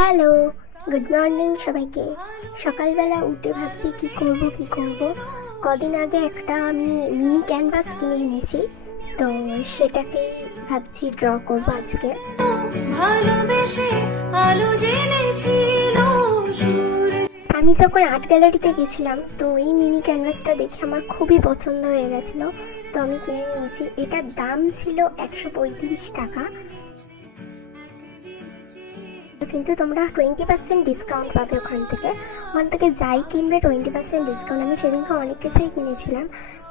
Hello, good morning সবাইকে। সকালবেলা উঠে ভাবছি কি করব। কদিন আগে একটা আমি মিনি ক্যানভাস কিনে এনেছি, তো সেটাকেই ভাবছি ড্র করব আজকে। আমি যখন আর্ট গ্যালারিতে গেছিলাম, তো এই মিনি ক্যানভাসটা দেখে আমার খুবই পছন্দ হয়ে গেছিলো, তো আমি কিনে নিয়েছি। এটার দাম ছিল 135 টাকা, কিন্তু তোমরা 20% ডিসকাউন্ট পাবে ওখান থেকে যাই কিনবে 20% ডিসকাউন্ট। আমি সেদিনকে অনেক কিছুই কিনেছিলাম,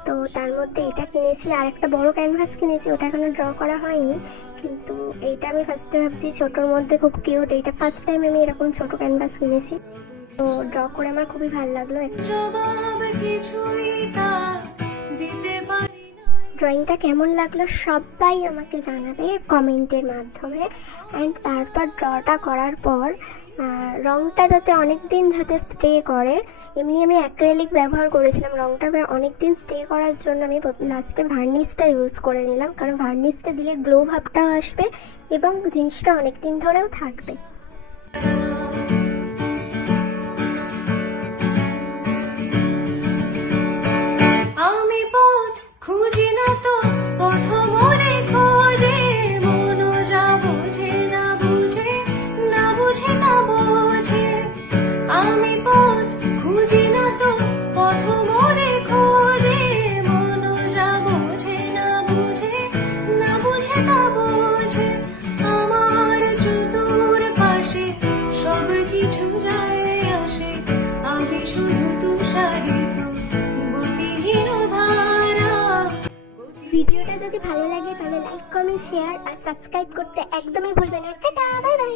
তো তার মধ্যে এটা কিনেছি, আর একটা বড় ক্যানভাস কিনেছি, ওটা এখনো ড্র করা হয়নি। কিন্তু এইটা আমি ফার্স্টে ভাবছি ছোটোর মধ্যে খুব কিউট, এইটা ফার্স্ট টাইম আমি এরকম ছোটো ক্যানভাস কিনেছি, তো ড্র করে আমার খুবই ভালো লাগলো। ড্রয়িংটা কেমন লাগলো সবাই আমাকে জানাবে কমেন্টের মাধ্যমে। অ্যান্ড তারপর ড্রটা করার পর রঙটা যাতে অনেক দিন যাতে স্টে করে, এমনি আমি অ্যাক্রিলিক ব্যবহার করেছিলাম, রঙটা অনেক দিন স্টে করার জন্য আমি লাস্টে ভার্নিশটা ইউজ করে নিলাম, কারণ ভার্নিশটা দিলে গ্লো ভাবটাও আসবে এবং জিনিসটা অনেক দিন ধরেও থাকবে। ভিডিওটা যদি ভালো লাগে তাহলে লাইক, কমেন্ট, শেয়ার আর সাবস্ক্রাইব করতে একদমই ভুলবেন না। Tata, bye bye.